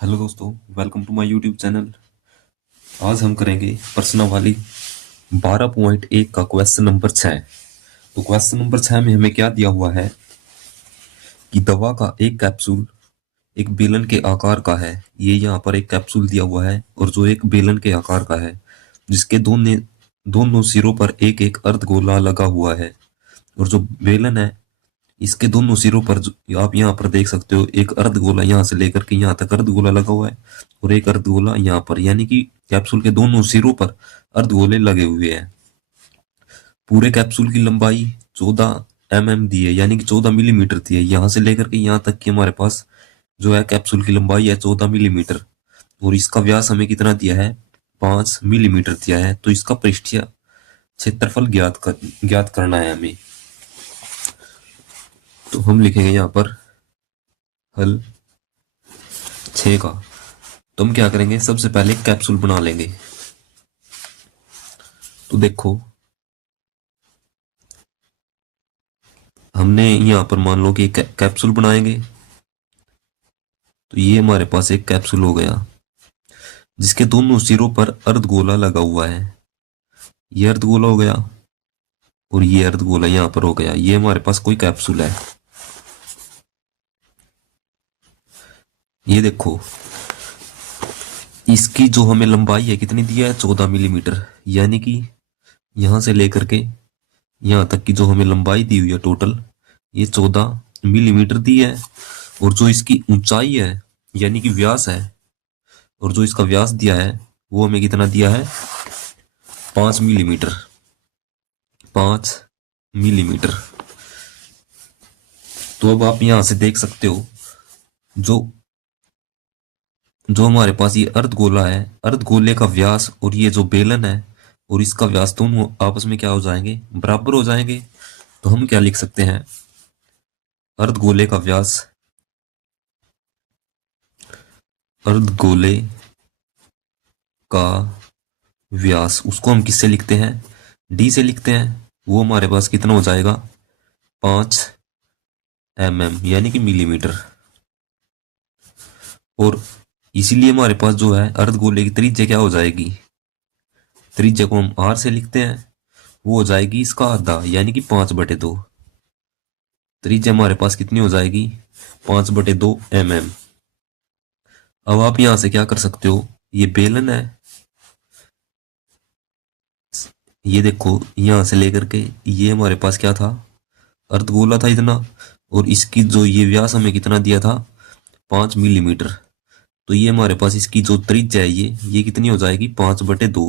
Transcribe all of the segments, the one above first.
Hello दोस्तों, welcome to my YouTube channel. आज हम करेंगे प्रश्नावली 12.1 का क्वेश्चन नंबर 6। तो क्वेश्चन नंबर 6 में हमें क्या दिया हुआ है कि दवा का एक कैप्सूल एक बेलन के आकार का है। ये यहाँ पर एक कैप्सूल दिया हुआ है और जो एक बेलन के आकार का है, जिसके दोनों सिरों पर एक एक अर्धगोला लगा हुआ है। और जो बेलन है, इसके दोनों सिरों पर आप यहाँ पर देख सकते हो, एक अर्धगोला यहाँ से लेकर के यहाँ तक अर्धगोला लगा हुआ है और एक अर्धगोला यहाँ पर, यानी कि कैप्सूल के दोनों सिरों पर अर्धगोले लगे हुए हैं। पूरे कैप्सूल की लंबाई 14 mm दी है, यानी कि 14 मिलीमीटर दी है। यहाँ से लेकर के यहाँ तक की हमारे पास जो है कैप्सूल की लंबाई है 14 मिलीमीटर। और इसका व्यास हमें कितना दिया है, 5 मिलीमीटर दिया है। तो इसका पृष्ठीय क्षेत्रफल ज्ञात करना है हमें। तो हम लिखेंगे यहाँ पर हल 6 का। तो हम क्या करेंगे, सबसे पहले कैप्सूल बना लेंगे। तो देखो, हमने यहाँ पर मान लो कि एक कैप्सूल बनाएंगे। तो ये हमारे पास एक कैप्सूल हो गया जिसके दोनों सिरों पर अर्धगोला लगा हुआ है। ये अर्धगोला हो गया और ये अर्धगोला यहाँ पर हो गया। ये हमारे पास कोई कैप्सूल है। ये देखो, इसकी जो हमें लंबाई है कितनी दी है, 14 मिलीमीटर। यानी कि यहां से लेकर के यहां तक की जो हमें लंबाई दी हुई है टोटल, ये 14 मिलीमीटर दी है। और जो इसकी ऊंचाई है यानी कि व्यास है, और जो इसका व्यास दिया है वो हमें कितना दिया है, 5 मिलीमीटर। 5 मिलीमीटर। तो अब आप यहां से देख सकते हो, जो जो हमारे पास ये अर्धगोला है, अर्धगोले का व्यास और ये जो बेलन है और इसका व्यास दोनों आपस में क्या हो जाएंगे, बराबर हो जाएंगे। तो हम क्या लिख सकते हैं, अर्धगोले का व्यास, अर्धगोले का व्यास, उसको हम किससे लिखते हैं, डी से लिखते हैं। वो हमारे पास कितना हो जाएगा, 5 mm, यानी कि मिलीमीटर। और इसीलिए हमारे पास जो है अर्धगोले की त्रिज्या क्या हो जाएगी, त्रिज्या को हम आर से लिखते हैं। वो हो जाएगी इसका आधा, यानी कि 5/2। त्रिज्या हमारे पास कितनी हो जाएगी, 5/2 mm। अब आप यहां से क्या कर सकते हो, ये बेलन है, ये देखो यहां से लेकर के ये हमारे पास क्या था, अर्धगोला था इतना। और इसकी जो ये व्यास हमें कितना दिया था, 5 मिलीमीटर। तो ये हमारे पास इसकी जो त्रिज्या है ये कितनी हो जाएगी, 5/2।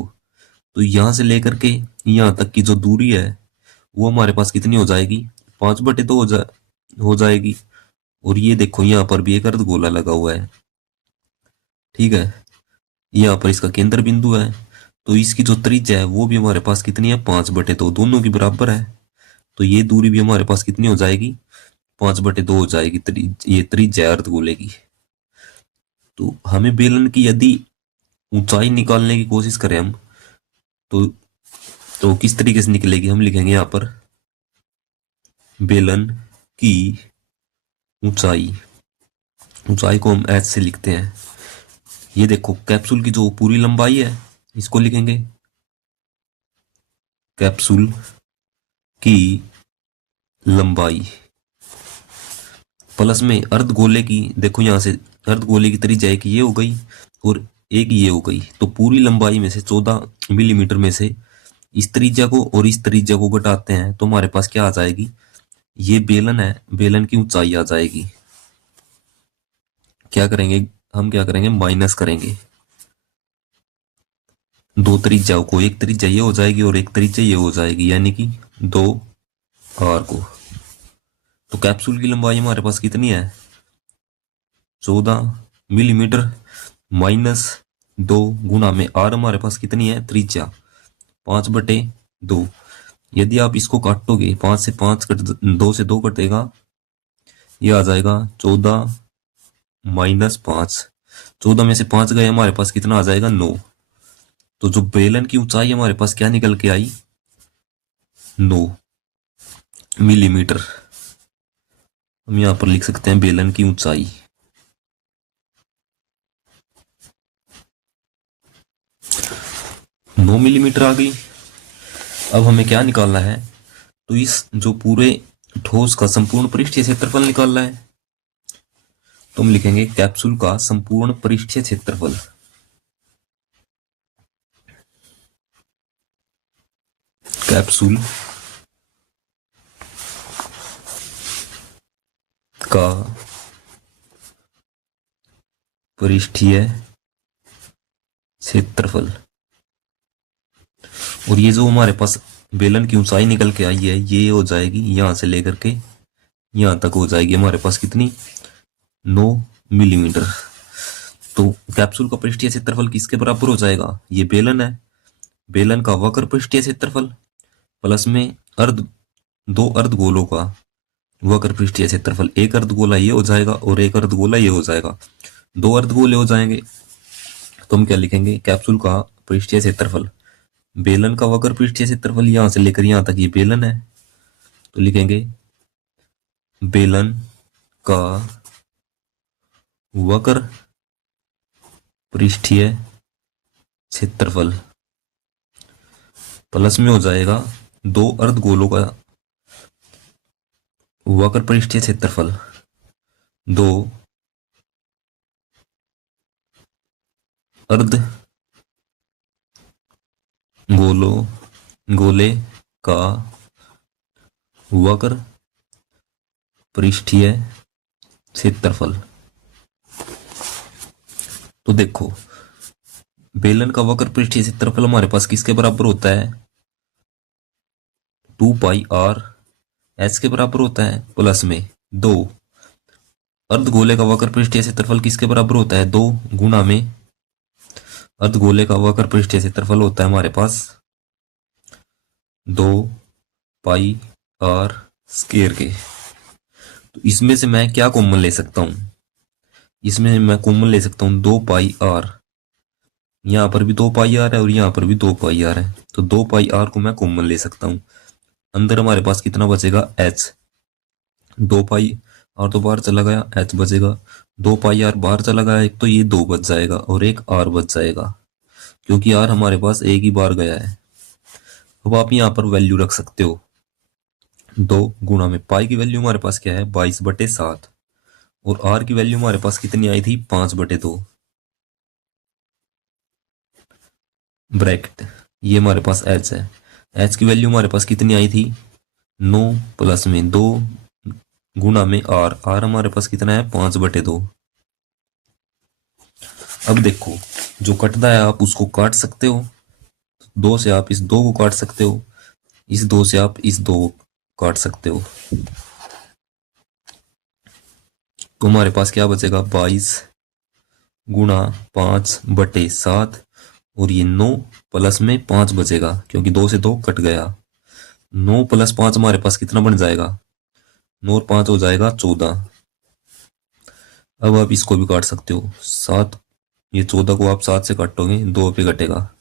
तो यहां से लेकर के यहां तक की जो दूरी है वो हमारे पास कितनी हो जाएगी, 5/2 हो जाएगी। और ये देखो यहाँ पर भी एक अर्धगोला लगा हुआ है, ठीक है। यहाँ पर इसका केंद्र बिंदु है। तो इसकी जो त्रिज्या है वो भी हमारे पास कितनी है, 5/2, दोनों की बराबर है। तो ये दूरी भी हमारे पास कितनी हो जाएगी, 5/2 हो जाएगी। ये त्रिज्या है अर्धगोले की। तो हमें बेलन की यदि ऊंचाई निकालने की कोशिश करें हम, तो किस तरीके से निकलेगी, हम लिखेंगे यहाँ पर बेलन की ऊंचाई। ऊंचाई को हम एच से लिखते हैं। ये देखो, कैप्सूल की जो पूरी लंबाई है इसको लिखेंगे, कैप्सूल की लंबाई प्लस में अर्धगोले की, देखो यहां से अर्धगोले की त्रिज्या एक ये हो गई और एक ये हो गई। तो पूरी लंबाई में से 14 मिलीमीटर में से इस त्रिज्या को और इस त्रिज्या को घटाते हैं तो हमारे पास क्या आ जाएगी, ये बेलन है, बेलन की ऊंचाई आ जाएगी। क्या करेंगे, हम क्या करेंगे, माइनस करेंगे दो त्रिज्याओं को। एक त्रिज्या ये हो जाएगी और एक त्रिज्या ये हो जाएगी, यानी कि 2r को। तो कैप्सूल की लंबाई हमारे पास कितनी है, 14 मिलीमीटर, माइनस 2 गुना में आर हमारे पास कितनी है, त्रिज्या 5/2। यदि आप इसको काटोगे, 5 से 5 कट, 2 से 2 कटेगा, ये आ जाएगा 14 - 5। 14 में से 5 गए, हमारे पास कितना आ जाएगा, 9। तो जो बेलन की ऊंचाई हमारे पास क्या निकल के आई, 9 मिलीमीटर। हम यहां पर लिख सकते हैं बेलन की ऊंचाई। 9 मिलीमीटर आ गई। अब हमें क्या निकालना है, तो इस जो पूरे ठोस का संपूर्ण पृष्ठीय क्षेत्रफल निकालना है। तो हम लिखेंगे कैप्सूल का संपूर्ण पृष्ठीय क्षेत्रफल। कैप्सूल का पृष्ठीय क्षेत्रफल। और ये जो हमारे पास बेलन की ऊंचाई निकल के आई है, ये हो जाएगी यहां से लेकर के यहां तक हो जाएगी हमारे पास कितनी, 9 मिलीमीटर। तो कैप्सूल का पृष्ठीय क्षेत्रफल किसके बराबर हो जाएगा, ये बेलन है, बेलन का वक्र पृष्ठीय क्षेत्रफल प्लस में अर्ध दो अर्धगोलों का वक्र पृष्ठीय क्षेत्रफल। एक अर्धगोला ये हो जाएगा और एक अर्धगोला ये हो जाएगा, दो अर्धगोले हो जाएंगे। तो हम क्या लिखेंगे, कैप्सूल का पृष्ठीय क्षेत्रफल, बेलन का वक्र पृष्ठीय क्षेत्रफल यहां से लेकर यहां तक ये बेलन है, तो लिखेंगे बेलन का वक्र पृष्ठीय क्षेत्रफल प्लस में हो जाएगा दो अर्धगोलों का वक्र पृष्ठीय क्षेत्रफल, दो अर्ध गोले का वक्र पृष्ठीय क्षेत्रफल। तो देखो बेलन का वक्र पृष्ठीय क्षेत्रफल हमारे पास किसके बराबर होता है, 2πr एच के बराबर होता है, प्लस में दो अर्धगोले का वक्र पृष्ठीय क्षेत्रफल किसके बराबर होता है, 2 गुणा में अर्धगोले का वक्र पृष्ठीय क्षेत्रफल होता है हमारे पास 2πr स्क्वायर के। तो इसमें से मैं क्या कॉमन ले सकता हूं, इसमें मैं कॉमन ले सकता हूं 2πr, यहां पर भी 2πr है और यहां पर भी 2πr है, तो 2πr को मैं कॉमन ले सकता हूं। अंदर हमारे पास कितना बचेगा, h, 2πr तो बाहर चला गया, h बचेगा, 2πr बाहर चला गया एक, तो ये 2 बच जाएगा और एक r बच जाएगा, क्योंकि r हमारे पास एक ही बार गया है। अब आप यहां पर वैल्यू रख सकते हो, 2 गुणा में पाई की वैल्यू हमारे पास क्या है 22/7 और r की वैल्यू हमारे पास कितनी आई थी 5/2 ब्रैकेट, ये हमारे पास h है, h की वैल्यू हमारे पास कितनी आई थी 9 प्लस में 2 गुणा में r, r हमारे पास कितना है 5/2। अब देखो जो कटता है आप उसको काट सकते हो, 2 से आप इस 2 को काट सकते हो, इस 2 से आप इस 2 को काट सकते हो, तो हमारे पास क्या बचेगा 22 गुणा 5/7 और ये 9 प्लस में 5 बचेगा, क्योंकि 2 से 2 कट गया, 9 प्लस 5 हमारे पास कितना बन जाएगा, 9 और 5 हो जाएगा 14। अब आप इसको भी काट सकते हो, 7, ये 14 को आप 7 से काटोगे 2 पे कटेगा,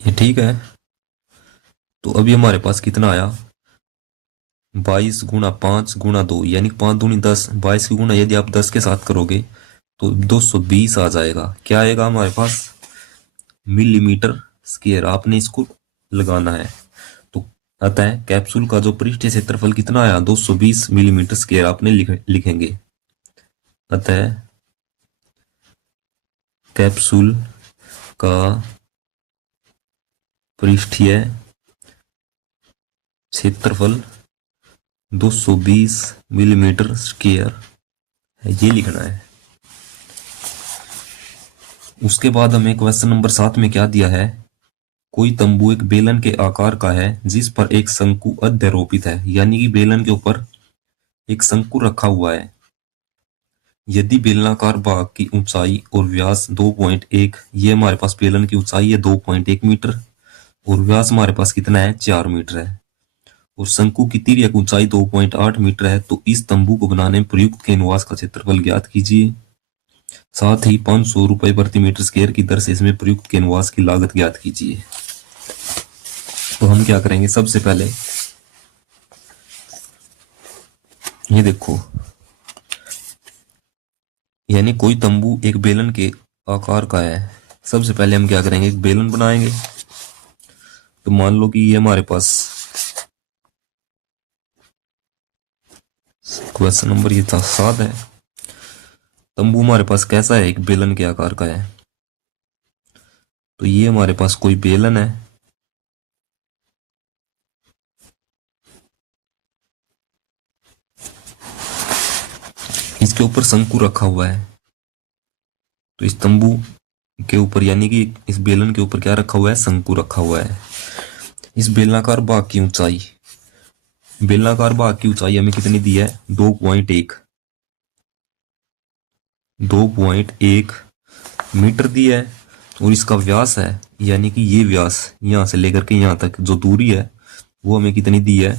ये ठीक है। तो अभी हमारे पास कितना आया 22 गुणा 5 गुणा 2 यानी 5 दूनी 10, 22 की गुणा यदि आप 10 के साथ करोगे तो 220 आ जाएगा। क्या आएगा हमारे पास मिलीमीटर स्क्वायर, आपने इसको लगाना है। तो अतः कैप्सूल का जो पृष्ठीय क्षेत्रफल कितना आया 220 मिलीमीटर स्क्वायर आपने लिखेंगे। अतः कैप्सूल का पृष्ठीय क्षेत्रफल 220 मिलीमीटर स्क्वायर है, ये लिखना है। उसके बाद हमें क्वेश्चन नंबर 7 में क्या दिया है, कोई तंबू एक बेलन के आकार का है जिस पर एक शंकु अध्यारोपित है, यानी कि बेलन के ऊपर एक शंकु रखा हुआ है। यदि बेलनाकार भाग की ऊंचाई और व्यास 2.1, ये हमारे पास बेलन की ऊंचाई है 2.1 मीटर और व्यास हमारे पास कितना है 4 मीटर है, और शंकु की तिर्यक ऊंचाई 2.8 मीटर है, तो इस तंबू को बनाने में प्रयुक्त कैनवास का क्षेत्रफल ज्ञात कीजिए। साथ ही 500 रुपए प्रति मीटर स्क्वायर की दर से इसमें प्रयुक्त कैनवास की लागत ज्ञात कीजिए। तो हम क्या करेंगे, सबसे पहले ये देखो यानी कोई तंबू एक बेलन के आकार का है। सबसे पहले हम क्या करेंगे, एक बेलन बनाएंगे। तो मान लो कि ये हमारे पास क्वेश्चन नंबर ये 7 है। तंबू हमारे पास कैसा है, एक बेलन के आकार का है। तो ये हमारे पास कोई बेलन है, इसके ऊपर शंकु रखा हुआ है। तो इस तंबू के ऊपर यानी कि इस बेलन के ऊपर क्या रखा हुआ है, शंकु रखा हुआ है। इस बेलनाकार भाग की ऊंचाई, बेलनाकार भाग की ऊंचाई हमें कितनी दी है, 2.1 मीटर दी है। और इसका व्यास है, यानी कि ये व्यास यहां से लेकर के यहां तक जो दूरी है वो हमें कितनी दी है,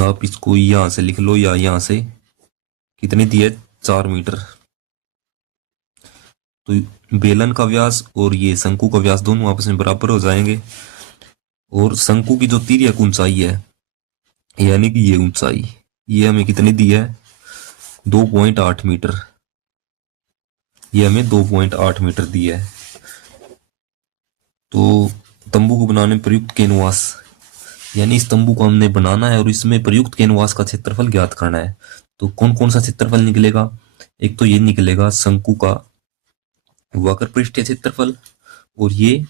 आप इसको यहां से लिख लो या यहां से, कितनी दी है, 4 मीटर। तो बेलन का व्यास और ये शंकु का व्यास दोनों आपस में बराबर हो जाएंगे। और शंकु की जो तिर्यक ऊंचाई है, यानी कि ये ऊंचाई, ये हमें कितनी दी है, 2.8 मीटर। ये हमें 2.8 मीटर दी है। तो तंबू को बनाने में प्रयुक्त कैनवास, यानी इस तंबू को हमने बनाना है और इसमें प्रयुक्त कैनवास का क्षेत्रफल ज्ञात करना है। तो कौन कौन सा क्षेत्रफल निकलेगा, एक तो ये निकलेगा शंकु का वक्र पृष्ठीय क्षेत्रफल, और ये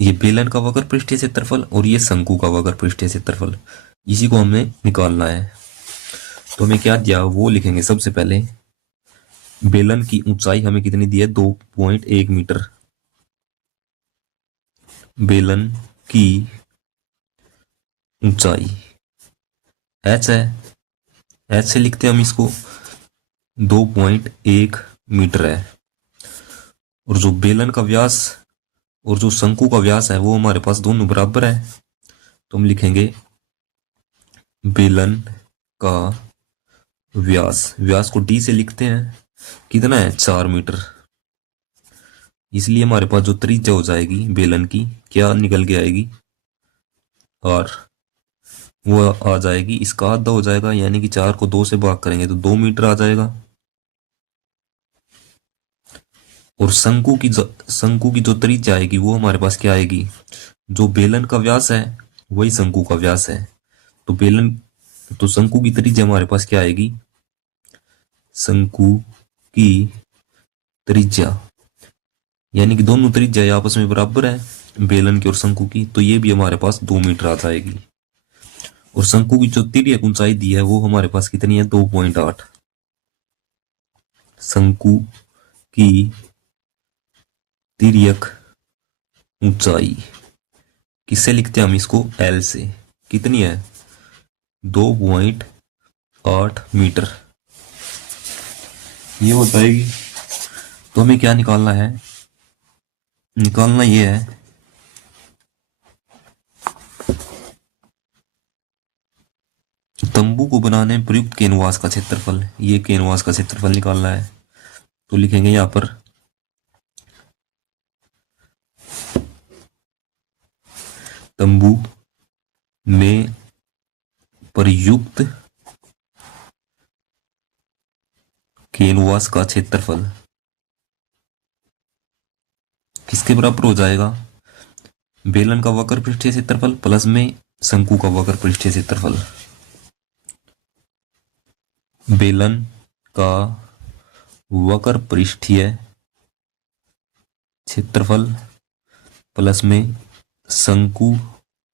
बेलन का वक्र पृष्ठीय क्षेत्रफल, और ये शंकु का वक्र पृष्ठीय क्षेत्रफल, इसी को हमें निकालना है। तो हमें क्या दिया वो लिखेंगे। सबसे पहले बेलन की ऊंचाई हमें कितनी दी है, 2.1 मीटर। बेलन की ऊंचाई h है, h से लिखते हैं हम इसको, 2.1 मीटर है। और जो बेलन का व्यास और जो शंकु का व्यास है वो हमारे पास दोनों बराबर है। तो हम लिखेंगे बेलन का व्यास, व्यास को d से लिखते हैं, कितना है, 4 मीटर। इसलिए हमारे पास जो त्रिज्या हो जाएगी बेलन की, क्या निकल के आएगी, r, वो आ जाएगी, इसका आधा हो जाएगा, यानी कि 4 को 2 से भाग करेंगे तो 2 मीटर आ जाएगा। और शंकु की जो त्रिज्या आएगी वो हमारे पास क्या आएगी, जो बेलन का व्यास है वही शंकु का व्यास है। तो शंकु की त्रिज्या हमारे पास क्या आएगी, शंकु की त्रिज्या, यानी कि दोनों त्रिज्या आपस में बराबर है बेलन की और शंकु की, तो ये भी हमारे पास 2 मीटर आ जाएगी। और शंकु की जो तिर्यक ऊंचाई दी है वो हमारे पास कितनी है, 2.8। शंकु की तिर्यक ऊंचाई किससे लिखते हैं हम इसको, L से, कितनी है, 2.8 मीटर, ये हो जाएगी। तो हमें क्या निकालना है, निकालना ये है तंबू को बनाने में प्रयुक्त कैनवास का क्षेत्रफल, ये कैनवास का क्षेत्रफल निकालना है। तो लिखेंगे यहां पर तंबू में प्रयुक्त कैनवास का क्षेत्रफल किसके बराबर हो जाएगा, बेलन का वक्र पृष्ठीय क्षेत्रफल प्लस में शंकु का वक्र पृष्ठीय क्षेत्रफल। बेलन का वक्र पृष्ठीय क्षेत्रफल प्लस में शंकु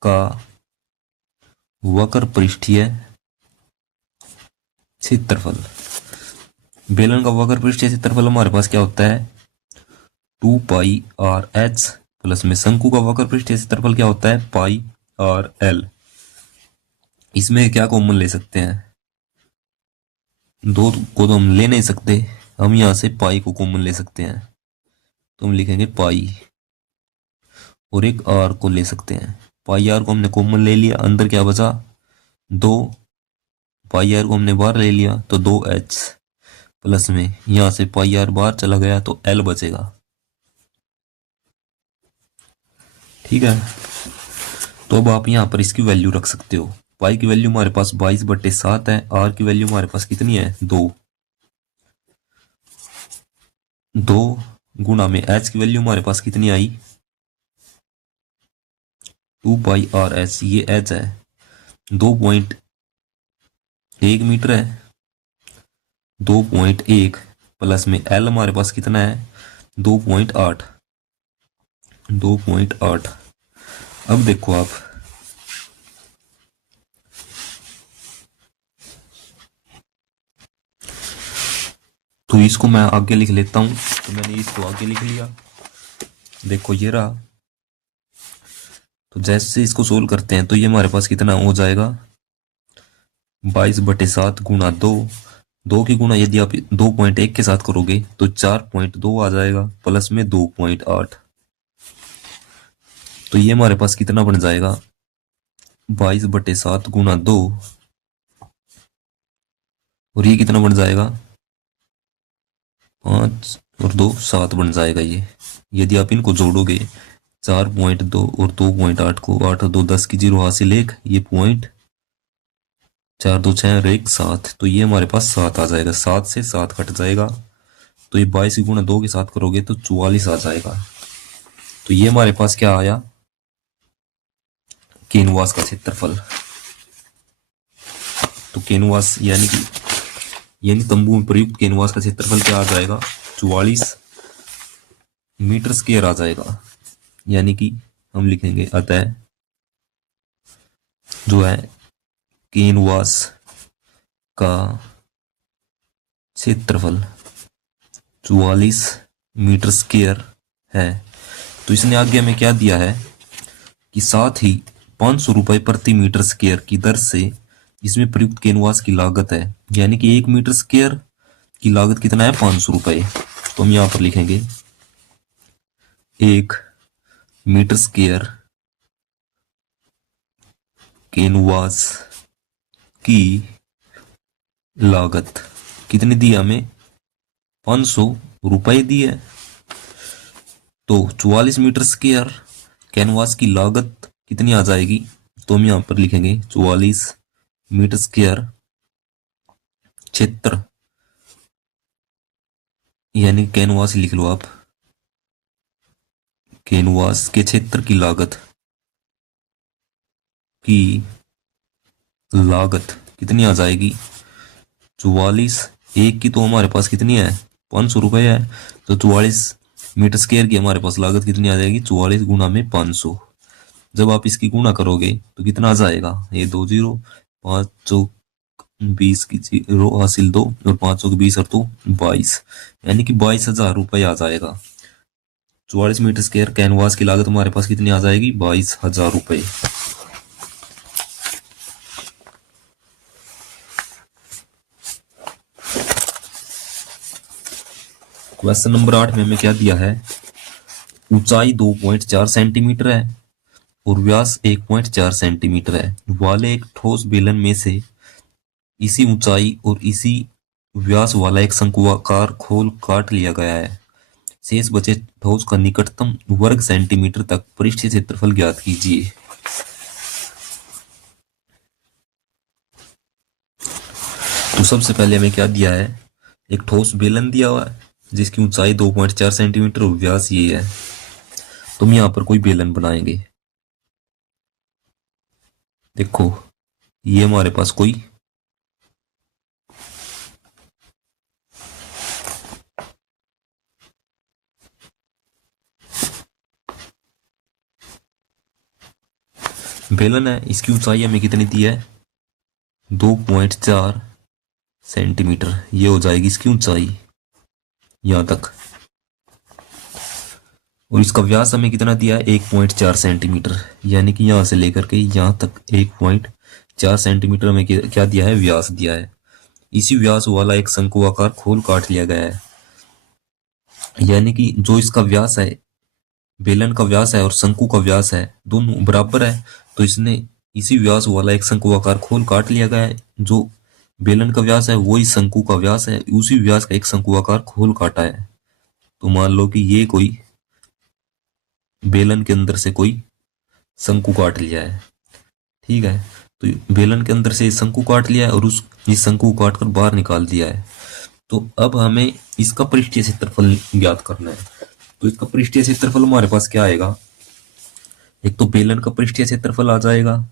का वक्र पृष्ठीय क्षेत्रफल। बेलन का वक्र पृष्ठीय क्षेत्रफल हमारे पास क्या होता है, 2πr/h, प्लस में शंकु का वक्र पृष्ठीय क्षेत्रफल क्या होता है, πr/l। इसमें क्या कॉमन ले सकते हैं, दो को तो हम ले नहीं सकते, हम यहां से पाई को कॉमन ले सकते हैं। तो हम लिखेंगे पाई, और एक आर को ले सकते हैं। पाई आर को हमने कॉमन ले लिया, अंदर क्या बचा, 2, पाई आर को हमने बाहर ले लिया तो 2h, प्लस में यहां से पाई आर बाहर चला गया तो l बचेगा। ठीक है, तो अब आप यहां पर इसकी वैल्यू रख सकते हो। पाई की वैल्यू हमारे पास 22/7 है। आर की वैल्यू हमारे पास कितनी है, 2। 2 गुणा में एच की वैल्यू हमारे पास कितनी आई, 2 पाई r h, ये एच है 2.1 मीटर है। 2.1 प्लस में एल हमारे पास कितना है, 2.8। 2.8। अब देखो आप, तो इसको मैं आगे लिख लेता हूं। तो मैंने इसको आगे लिख लिया, देखो ये रहा। तो जैसे इसको सोल्व करते हैं तो ये हमारे पास कितना हो जाएगा, 22/7 गुणा 2। 2 की गुणा यदि आप 2.1 के साथ करोगे तो 4.2 आ जाएगा, प्लस में 2.8। तो ये हमारे पास कितना बन जाएगा, 22/7 गुणा 2, और ये कितना बन जाएगा, 5 और 2 7 बन जाएगा ये। यदि आप इनको जोड़ोगे 4.2 और 2.8 को, 8 और 2 10 की 0 हासिल 1, ये पॉइंट 4 2 6 और 1 7, तो ये हमारे पास 7 आ जाएगा। 7 से 7 कट जाएगा, तो ये 22 गुणा 2 के साथ करोगे तो 44 आ जाएगा। तो ये हमारे पास क्या आया, कैनवास का क्षेत्रफल। तो कैनवास यानी तंबू में प्रयुक्त कैनवास का क्षेत्रफल क्या आ जाएगा, 44 मीटर स्क्वायर आ जाएगा। यानी कि हम लिखेंगे अतः जो है कैनवास का क्षेत्रफल 44 मीटर स्क्वायर है। तो इसने आगे हमें क्या दिया है कि साथ ही 500 रुपए प्रति मीटर स्क्वायर की दर से इसमें प्रयुक्त कैनवास की लागत है। यानी कि 1 मीटर स्क्वायर की लागत कितना है, 500 रुपए। तो हम यहां पर लिखेंगे 1 मीटर स्क्वायर कैनवास की लागत कितनी दी हमें, 500 रुपए दी है। तो 44 मीटर स्क्वायर कैनवास की लागत कितनी आ जाएगी, तो हम यहां पर लिखेंगे 44 मीटर स्क्वायर क्षेत्र, यानी कैनवास लिख लो आप, कैनवास के क्षेत्र की लागत कितनी आ जाएगी, 44। एक की तो हमारे पास कितनी है, 500 रुपए है। तो 44 मीटर स्क्वायर की हमारे पास लागत कितनी आ जाएगी, 44 गुणा में 500। जब आप इसकी गुणा करोगे तो कितना आ जाएगा, ये 2 0, 5 चौक 20 की 0 हासिल 2, और 5 चौक 20 और 2 22, यानी कि 22,000 रुपये आ जाएगा। 44 मीटर स्क्वायर कैनवास की लागत हमारे पास कितनी आ जाएगी, 22,000 रुपये। क्वेश्चन नंबर 8 में हमें क्या दिया है, ऊंचाई 2.4 सेंटीमीटर है और व्यास 1.4 सेंटीमीटर है वाले एक ठोस बेलन में से इसी ऊंचाई और इसी व्यास वाला एक शंक्वाकार खोल काट लिया गया है। शेष बचे ठोस का निकटतम वर्ग सेंटीमीटर तक पृष्ठीय क्षेत्रफल ज्ञात कीजिए। तो सबसे पहले हमें क्या दिया है, एक ठोस बेलन दिया हुआ है जिसकी ऊंचाई 2.4 सेंटीमीटर और व्यास ये है। तुम यहां पर कोई बेलन बनाएंगे, देखो ये हमारे पास कोई बेलन है, इसकी ऊंचाई हमें कितनी दी है, 2.4 सेंटीमीटर। ये हो जाएगी इसकी ऊंचाई यहां तक, और इसका व्यास हमें कितना दिया है, 1.4 सेंटीमीटर। यानी कि यहां से लेकर के यहां तक 1.4 सेंटीमीटर हमें क्या दिया है, व्यास दिया है। इसी व्यास वाला एक शंक्वाकार खोल काट लिया गया है। यानी कि जो इसका व्यास है, बेलन का व्यास है और शंकु का व्यास है, दोनों बराबर है। तो इसने इसी व्यास वाला एक शंक्वाकार खोल काट लिया गया है। जो बेलन का व्यास है वही शंकु का व्यास है, उसी व्यास का एक शंक्वाकार खोल काटा है। तो मान लो कि ये कोई बेलन के अंदर से कोई शंकु काट लिया है, ठीक है। तो बेलन के अंदर से शंकु काट लिया है और इस शंकु को काट कर बाहर निकाल दिया है। तो अब हमें इसका पृष्ठीय क्षेत्रफल ज्ञात करना है। तो इसका पृष्ठीय क्षेत्रफल हमारे पास क्या आएगा, एक तो बेलन का पृष्ठीय क्षेत्रफल आ जाएगा।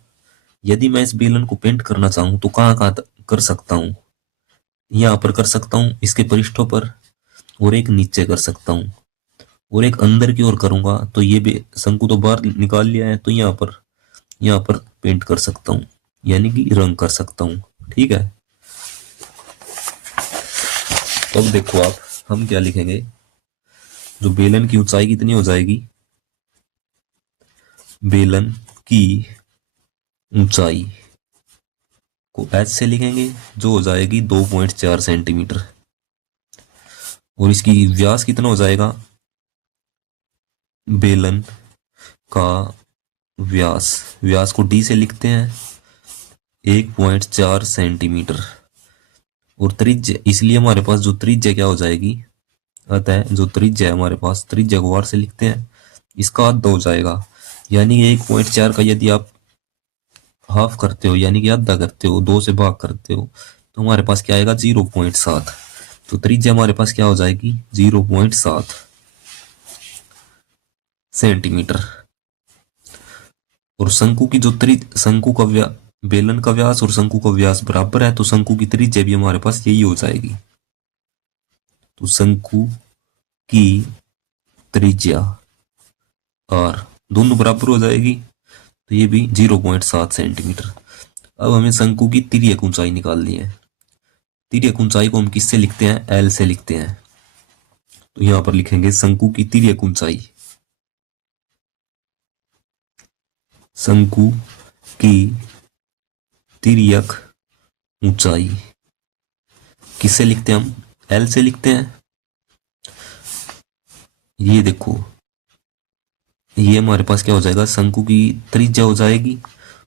यदि मैं इस बेलन को पेंट करना चाहूं तो कहाँ कहाँ कर सकता हूँ, यहाँ पर कर सकता हूँ इसके पृष्ठों पर, और एक नीचे कर सकता हूँ, और एक अंदर की ओर करूंगा तो ये भी शंकु तो बाहर निकाल लिया है, तो यहाँ पर पेंट कर सकता हूँ, यानी कि रंग कर सकता हूँ। ठीक है, तो अब देखो आप, हम क्या लिखेंगे, जो बेलन की ऊंचाई कितनी हो जाएगी, बेलन की ऊंचाई को h से लिखेंगे, जो हो जाएगी 2.4 सेंटीमीटर। और इसकी व्यास कितना हो जाएगा, बेलन का व्यास को d से लिखते हैं 1.4 सेंटीमीटर। और त्रिज्या, इसलिए हमारे पास जो त्रिज्या क्या हो जाएगी, अतः जो त्रिज्या है हमारे पास, त्रिज्या को r से लिखते हैं, इसका आधा हो जाएगा। यानी 1.4 का यदि आप हाफ करते हो, यानी कि आधा करते हो, 2 से भाग करते हो, तो हमारे पास क्या आएगा 0.7। तो त्रिज्या हमारे पास क्या हो जाएगी 0.7 सेंटीमीटर। और शंकु की जो शंकु का बेलन का व्यास और शंकु का व्यास बराबर है, तो शंकु की त्रिज्या भी हमारे पास यही हो जाएगी। तो शंकु की त्रिज्या और दोनों बराबर हो जाएगी, तो ये भी 0.7 सेंटीमीटर। अब हमें शंकु की तिर्यक ऊंचाई निकालनी है। तिर्यक ऊंचाई को हम किससे लिखते हैं, एल से लिखते हैं। तो यहां पर लिखेंगे शंकु की तिर्यक ऊंचाई, शंकु की तिर्यक ऊंचाई किससे लिखते हैं हम, एल से लिखते हैं। ये देखो, ये हमारे पास क्या हो जाएगा, शंकु की त्रिज्या हो जाएगी,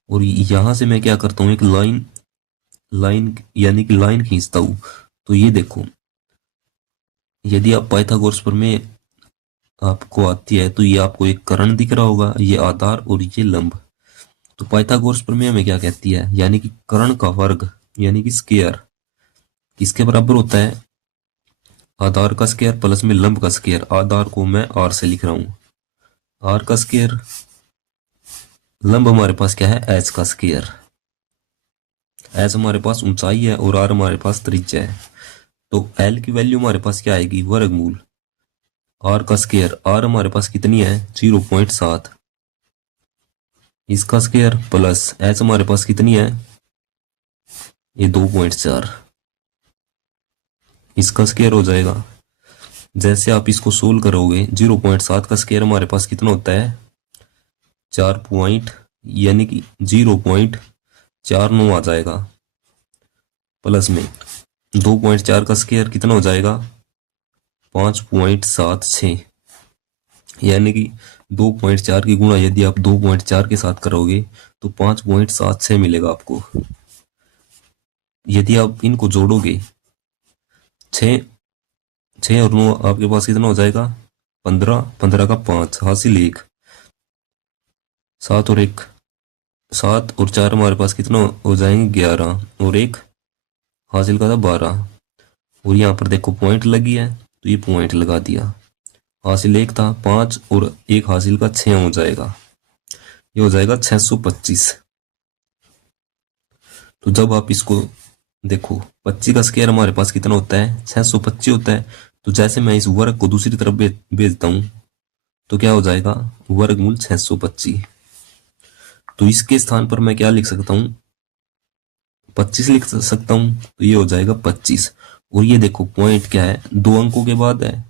और यहां से मैं क्या करता हूं, एक लाइन लाइन यानी कि लाइन खींचता हूं। तो ये देखो, यदि आप पाइथागोरस प्रमेय आपको आती है तो ये आपको एक कर्ण दिख रहा होगा, ये आधार और ये लंब। तो पाइथागोरस प्रमेय में क्या कहती है, यानी कि कर्ण का वर्ग यानी कि स्क्वायर किसके बराबर होता है, आधार का स्क्वायर प्लस में लंब का स्क्वायर। आधार को मैं आर से लिख रहा हूं, आर का स्क्वायर, लंब हमारे पास क्या है एच का स्क्वायर। एच हमारे पास ऊंचाई है और आर हमारे पास त्रिज्या है। तो एल की वैल्यू हमारे पास क्या आएगी, वर्गमूल आर का स्क्वायर। आर हमारे पास कितनी है 0.7, इसका स्क्वायर प्लस एच हमारे पास कितनी है, ये 2.4, इसका स्क्वायर हो जाएगा। जैसे आप इसको सोल्व करोगे, 0.7 का स्क्वायर हमारे पास कितना होता है 4 पॉइंट, यानी कि 0.49 आ जाएगा, प्लस में 2.4 का स्क्वायर कितना हो जाएगा 5.76, यानी कि 2.4 की गुणा यदि आप 2.4 के साथ करोगे तो 5.76 मिलेगा आपको। यदि आप इनको जोड़ोगे, 6 और 9 आपके पास कितना हो जाएगा 15, 15 का 5 हासिल 1, 7 और 1 7 और 4 हमारे पास कितना हो जाएंगे 11, और 1 हासिल का था 12। और यहाँ पर देखो पॉइंट लगी है तो ये पॉइंट लगा दिया, हासिल 1 था 5 और 1 हासिल का 6 हो जाएगा, ये हो जाएगा 625। तो जब आप इसको देखो, 25 का स्क्वायर हमारे पास कितना होता है 625 होता है। तो जैसे मैं इस वर्ग को दूसरी तरफ भेजता हूं तो क्या हो जाएगा वर्गमूल 625। तो इसके स्थान पर मैं क्या लिख सकता हूं 25 लिख सकता हूं, तो ये हो जाएगा 25। और ये देखो पॉइंट क्या है 2 अंकों के बाद है,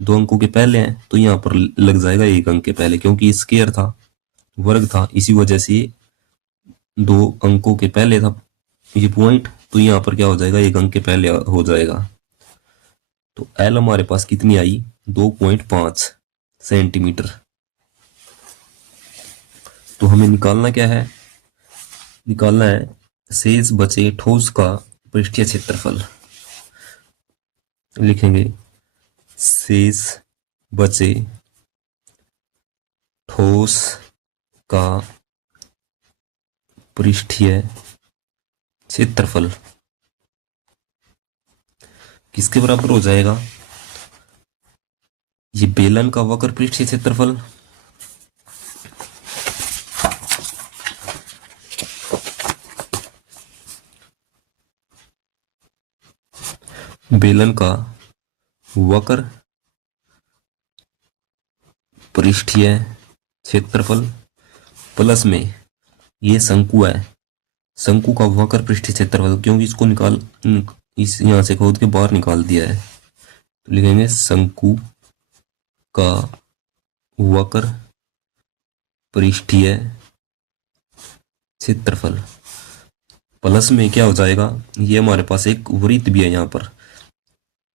2 अंकों के पहले है, तो यहाँ पर लग जाएगा 1 अंक के पहले, क्योंकि स्क्वायर था वर्ग था, इसी वजह से 2 अंकों के पहले था ये पॉइंट, तो यहाँ पर क्या हो जाएगा 1 अंक के पहले हो जाएगा। तो एल हमारे पास कितनी आई 2.5 सेंटीमीटर। तो हमें निकालना क्या है, निकालना है शेष बचे ठोस का पृष्ठीय क्षेत्रफल। लिखेंगे शेष बचे ठोस का पृष्ठीय क्षेत्रफल किसके बराबर हो जाएगा? ये बेलन का वक्र पृष्ठीय क्षेत्रफल बेलन का वक्र पृष्ठीय क्षेत्रफल प्लस में ये शंकु है, शंकु का वक्र पृष्ठीय क्षेत्रफल, क्योंकि इसको निकाल इस यहां से खोद के बाहर निकाल दिया है, तो लिखेंगे शंकु का वक्र पृष्ठीय क्षेत्रफल प्लस में क्या हो जाएगा, ये हमारे पास एक वृत्त भी है यहाँ पर।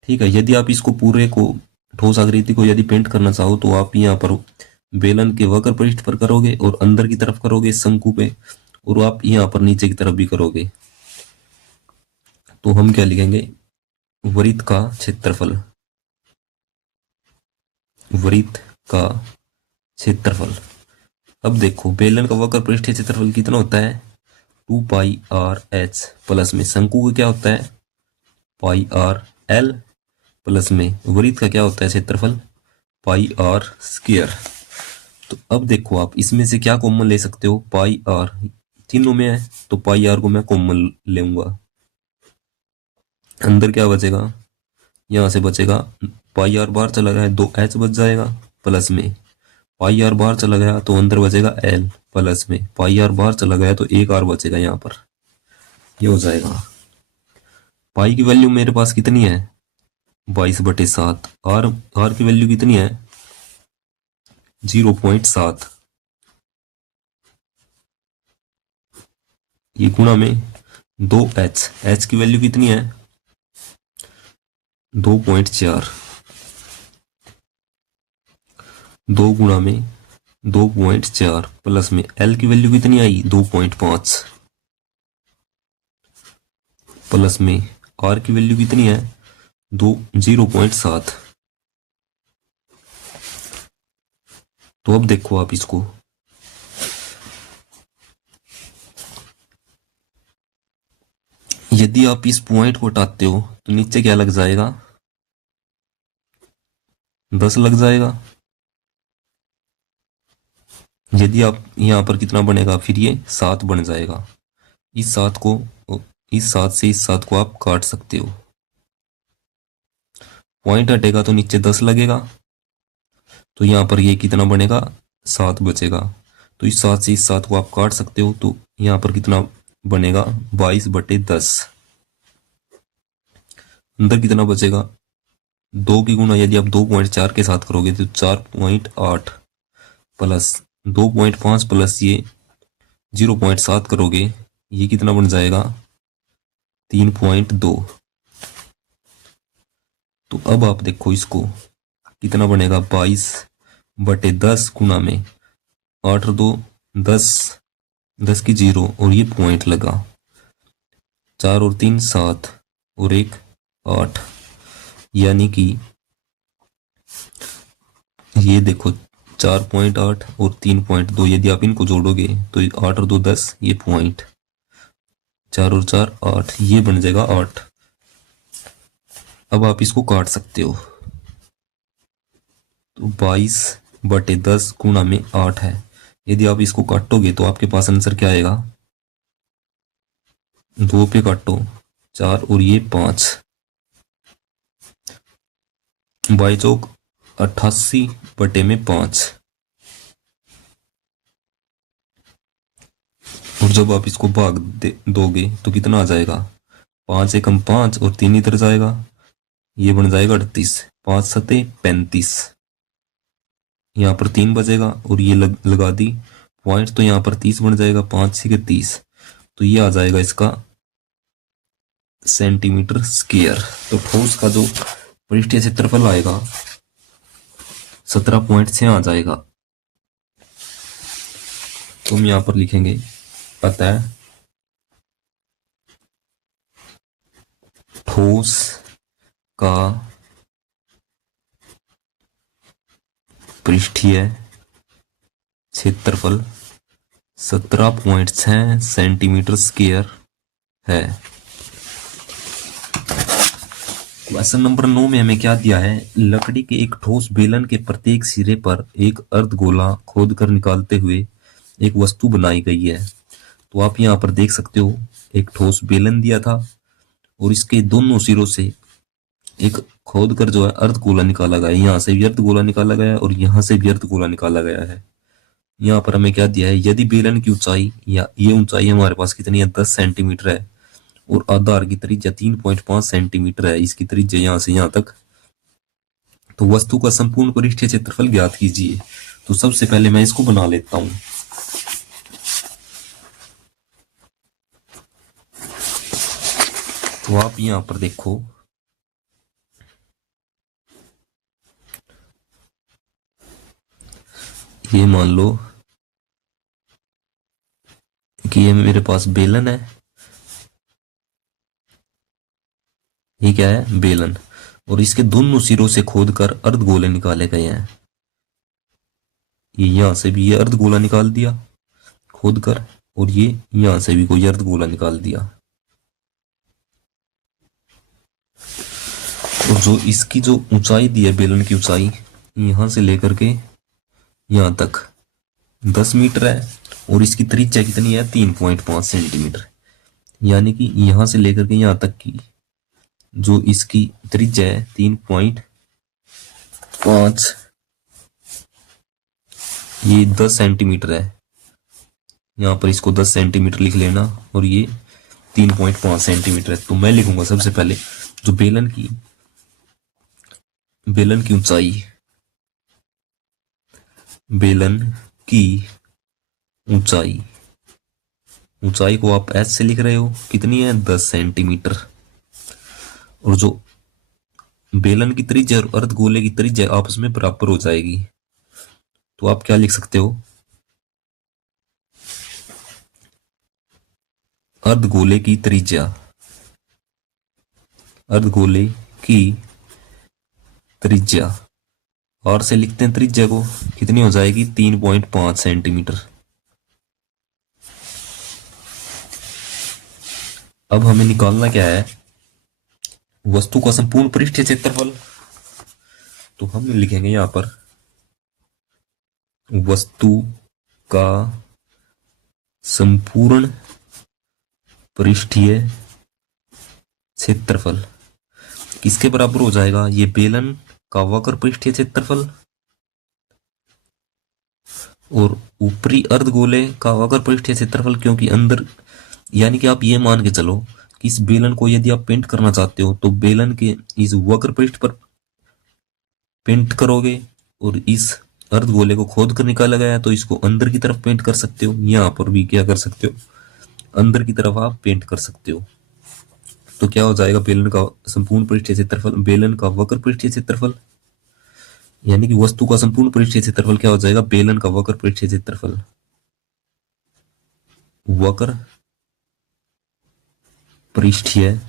ठीक है, यदि आप इसको पूरे को ठोस आकृति को यदि पेंट करना चाहो तो आप यहाँ पर बेलन के वक्र पृष्ठ पर करोगे और अंदर की तरफ करोगे शंकु पे, और आप यहाँ पर नीचे की तरफ भी करोगे, तो हम क्या लिखेंगे, वृत्त का क्षेत्रफल, वृत्त का क्षेत्रफल। अब देखो बेलन का वक्र पृष्ठीय क्षेत्रफल कितना होता है, 2πr/h प्लस में शंकु का क्या होता है, πr/l प्लस में वृत्त का क्या होता है क्षेत्रफल, πr²। तो अब देखो आप इसमें से क्या कॉमन ले सकते हो, πr तीनों में है तो πr को मैं कॉमन लेऊंगा, अंदर क्या बचेगा, यहां से बचेगा πr बाहर चला गया है 2h बच जाएगा, प्लस में πr बाहर चला गया तो अंदर बचेगा l, प्लस में πr बाहर चला गया तो एक r बचेगा यहाँ पर, ये हो जाएगा। पाई की वैल्यू मेरे पास कितनी है, 22/7, आर की वैल्यू कितनी है, 0.7, ये गुणा में 2h, h की वैल्यू कितनी है 2.4, 2 गुणा में 2.4 प्लस में l की वैल्यू कितनी आई 2.5, प्लस में r की वैल्यू कितनी है 0.7। तो अब देखो आप इसको, यदि आप इस पॉइंट को हटाते हो तो नीचे क्या लग जाएगा, 10 लग जाएगा। यदि आप यहां पर कितना बनेगा, फिर ये 7 बन जाएगा। इस 7 को, इस 7 से इस 7 को आप काट सकते हो, पॉइंट हटेगा तो नीचे 10 लगेगा, तो यहां पर ये कितना बनेगा 7 बचेगा। तो इस 7 से इस 7 को आप काट सकते हो, तो यहां पर कितना बनेगा 22/10, अंदर कितना बचेगा 2 की गुणा यदि आप 2.4 के साथ करोगे तो 4.8 प्लस 2.5 प्लस ये 0.7 करोगे, ये कितना बन जाएगा 3.2। तो अब आप देखो इसको कितना बनेगा 22/10 गुणा में 8 और 2 10, 10 की 0 और ये पॉइंट लगा, 4 और 3 7 और 1 8, यानी कि ये देखो 4.8 और 3.2, यदि आप इनको जोड़ोगे तो 8 और 2 10, ये पॉइंट 4 और 4 8, ये बन जाएगा 8। अब आप इसको काट सकते हो, तो 22/10 गुणा में 8 है, यदि आप इसको काटोगे तो आपके पास आंसर क्या आएगा, 2 पे काटो 4 और ये 5, 22 88/5। और जब आप इसको भाग दोगे तो कितना आ जाएगा, 5 एकम 5 और 3 इधर जाएगा, ये बन जाएगा 38, 5 सते 35, यहाँ पर 3 बचेगा और ये लगा दी पॉइंट, तो यहाँ पर 30 बन जाएगा, 5 6 30, तो ये आ जाएगा इसका सेंटीमीटर स्क्वायर। तो ठोस का जो पृष्ठीय क्षेत्रफल आएगा 17.6 आ जाएगा। तो हम यहाँ पर लिखेंगे, अतः ठोस का पृष्ठीय क्षेत्रफल 17.6 सेंटीमीटर स्क्वायर है। क्वेश्चन नंबर 9 में हमें क्या दिया है, लकड़ी के एक ठोस बेलन के प्रत्येक सिरे पर एक अर्धगोला खोदकर निकालते हुए एक वस्तु बनाई गई है। तो आप यहाँ पर देख सकते हो एक ठोस बेलन दिया था और इसके दोनों सिरों से एक खोद कर जो है अर्धगोला निकाला गया है। यहाँ से भी अर्धगोला निकाला गया है और यहाँ से भी अर्धगोला निकाला गया है। यहाँ पर हमें क्या दिया है, यदि बेलन की ऊंचाई या ये ऊंचाई हमारे पास कितनी है 10 सेंटीमीटर है और आधार की त्रिज्या 3.5 सेंटीमीटर है, इसकी त्रिज्या यहाँ से यहाँ तक, तो वस्तु का संपूर्ण पृष्ठीय क्षेत्रफल ज्ञात कीजिए। तो सबसे पहले मैं इसको बना लेता हूं। तो आप यहां पर देखो ये मान लो कि ये मेरे पास बेलन है, ये क्या है बेलन, और इसके दोनों सिरों से खोदकर अर्धगोले निकाले गए हैं। ये यहां से भी ये अर्धगोला निकाल दिया खोदकर और ये यहां से भी कोई अर्धगोला निकाल दिया। और जो इसकी जो ऊंचाई दी है बेलन की ऊंचाई यहां से लेकर के यहां तक 10 मीटर है और इसकी त्रिज्या कितनी है 3.5 सेंटीमीटर, यानी कि यहां से लेकर के यहां तक की जो इसकी त्रिज्या है 3.5, ये 10 सेंटीमीटर है। यहां पर इसको 10 सेंटीमीटर लिख लेना और ये 3.5 सेंटीमीटर है। तो मैं लिखूंगा सबसे पहले जो बेलन की ऊंचाई, बेलन की ऊंचाई को आप एच से लिख रहे हो, कितनी है 10 सेंटीमीटर, और जो बेलन की त्रिज्या और अर्धगोले की त्रिज्या आपस में बराबर हो जाएगी। तो आप क्या लिख सकते हो, अर्धगोले की त्रिज्या और से लिखते हैं त्रिज्या को, कितनी हो जाएगी 3.5 सेंटीमीटर। अब हमें निकालना क्या है, वस्तु का संपूर्ण पृष्ठीय क्षेत्रफल। तो हम लिखेंगे यहां पर वस्तु का संपूर्ण पृष्ठीय क्षेत्रफल किसके बराबर हो जाएगा, ये बेलन का वक्र पृष्ठीय क्षेत्रफल और ऊपरी अर्धगोले का वक्र पृष्ठीय क्षेत्रफल, क्योंकि अंदर, यानी कि आप ये मान के चलो कि इस बेलन को यदि आप पेंट करना चाहते हो तो बेलन के इस वक्र पृष्ठ पर पेंट करोगे और इस अर्धगोले को खोद कर निकाला गया है तो इसको अंदर की तरफ पेंट कर सकते हो। यहां पर भी क्या कर सकते हो, अंदर की तरफ आप पेंट कर सकते हो। तो क्या हो जाएगा, बेलन का संपूर्ण पृष्ठीय क्षेत्रफल, बेलन का वक्र पृष्ठीय क्षेत्रफल, यानी कि वस्तु का संपूर्ण पृष्ठीय क्षेत्रफल क्या हो जाएगा, बेलन का वक्र पृष्ठीय क्षेत्रफल, वक्र पृष्ठीय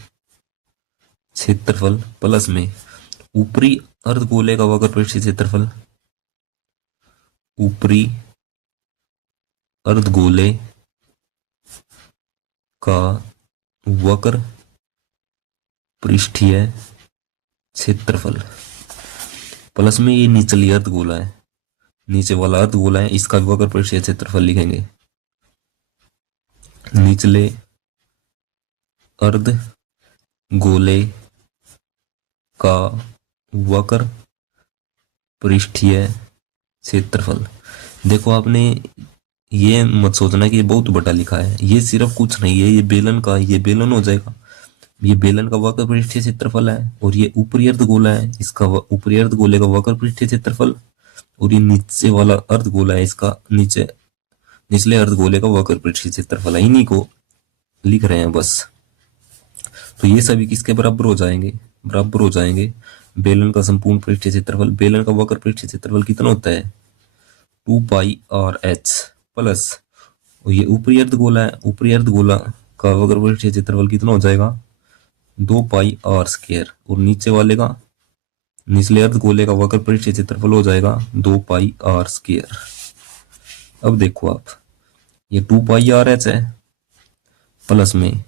क्षेत्रफल प्लस में ऊपरी अर्धगोले का वक्र पृष्ठीय क्षेत्रफल, ऊपरी अर्धगोले का वक्र पृष्ठीय क्षेत्रफल प्लस में ये निचली अर्धगोला है, नीचे वाला अर्धगोला है, इसका वक्र पृष्ठीय क्षेत्रफल लिखेंगे, निचले अर्धगोले का वक्र पृष्ठीय क्षेत्रफल। देखो आपने ये मत सोचना कि ये बहुत बड़ा लिखा है, ये सिर्फ कुछ नहीं है, ये बेलन हो जाएगा, ये बेलन का वक्र पृष्ठीय क्षेत्रफल है और ये ऊपरी अर्धगोला है, इसका ऊपरी अर्धगोले का वक्र पृष्ठीय क्षेत्रफल, और ये नीचे वाला अर्धगोला है, इसका निचले अर्धगोले का वक्र पृष्ठीय क्षेत्रफल है, इन्हीं को लिख रहे हैं बस। तो ये सभी किसके बराबर हो जाएंगे, बेलन का संपूर्ण पृष्ठीय क्षेत्रफल, बेलन का वक्र पृष्ठीय क्षेत्रफल कितना होता है 2πr/h प्लस, और ये ऊपरी अर्धगोला है, ऊपरी अर्धगोला का वक्र पृष्ठीय क्षेत्रफल कितना हो जाएगा 2πr², और नीचे वाले का, निचले अर्धगोले का वक्र पृष्ठीय क्षेत्रफल हो जाएगा 2πr²। अब देखो आप ये 2 पाई RH है, प्लस में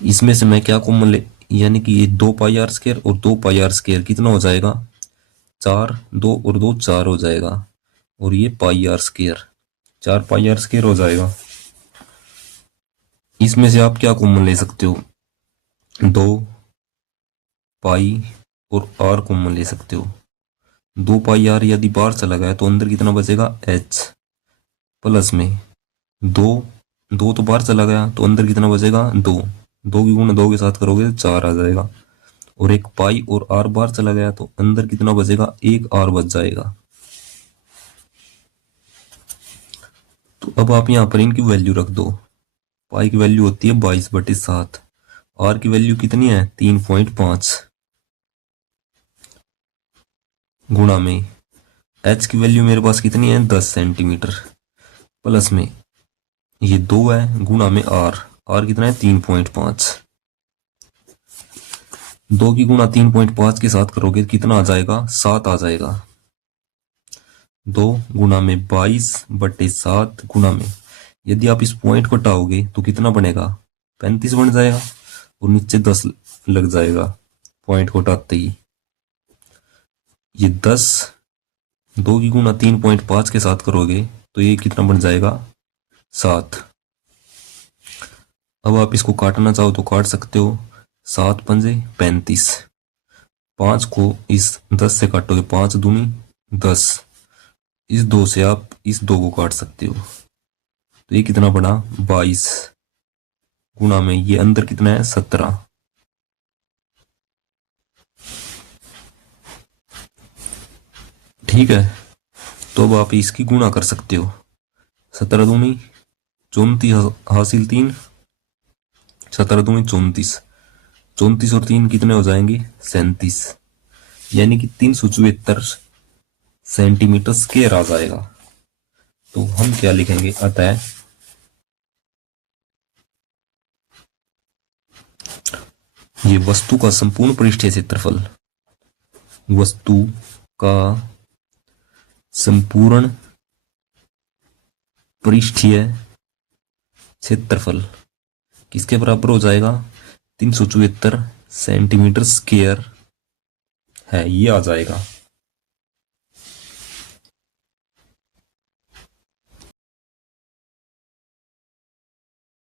इसमें से मैं क्या कॉमन ले, यानी कि ये 2 पाई R² और 2 पाई R² कितना हो जाएगा, 4, 2 और 2 4 हो जाएगा, और ये पाई R², 4 पाई R² हो जाएगा। इसमें से आप क्या कॉमन ले सकते हो, 2 पाई और R कॉमन ले सकते हो। 2 पाई R यदि बाहर चला गया तो अंदर कितना बचेगा, H, प्लस में 2, 2 तो बाहर चला गया तो अंदर कितना बचेगा, 2, 2 की गुणा 2 के साथ करोगे तो 4 आ जाएगा, और एक पाई और R बाहर चला गया तो अंदर कितना बचेगा, 1 R बच जाएगा। तो अब आप यहाँ पर इनकी वैल्यू रख दो। पाई की वैल्यू होती है 22/7, R की वैल्यू कितनी है, 3.5, गुणा में H की वैल्यू मेरे पास कितनी है, 10 सेंटीमीटर, प्लस में ये 2 है, गुणा में R कितना है, 3.5, 2 की गुणा 3.5 के साथ करोगे कितना आ जाएगा, 7 आ जाएगा। 2 गुणा में 22/7 गुणा में, यदि आप इस पॉइंट को हटाओगे तो कितना बनेगा, 35 बन जाएगा, और नीचे 10 लग जाएगा पॉइंट को हटाते ही। ये 10, 2 की गुणा 3.5 के साथ करोगे तो ये कितना बन जाएगा, 7। अब आप इसको काटना चाहो तो काट सकते हो, 7 पंजे 35, 5 को इस 10 से काटोगे, 5 दूनी 10, इस 2 से आप इस 2 को काट सकते हो, तो ये कितना बना, 22, गुणा में ये अंदर कितना है, 17। ठीक है, तो अब आप इसकी गुणा कर सकते हो, 17 दूनी 34 हासिल 3, 17 दूनी 34, 34 और 3 कितने हो जाएंगे, 37, यानी कि 374 सेंटीमीटर स्क्वायर आ जाएगा। तो हम क्या लिखेंगे, अतः ये वस्तु का संपूर्ण पृष्ठीय क्षेत्रफल, वस्तु का संपूर्ण पृष्ठीय क्षेत्रफल किसके बराबर हो जाएगा, 374 सेंटीमीटर स्क्वायर है, ये आ जाएगा।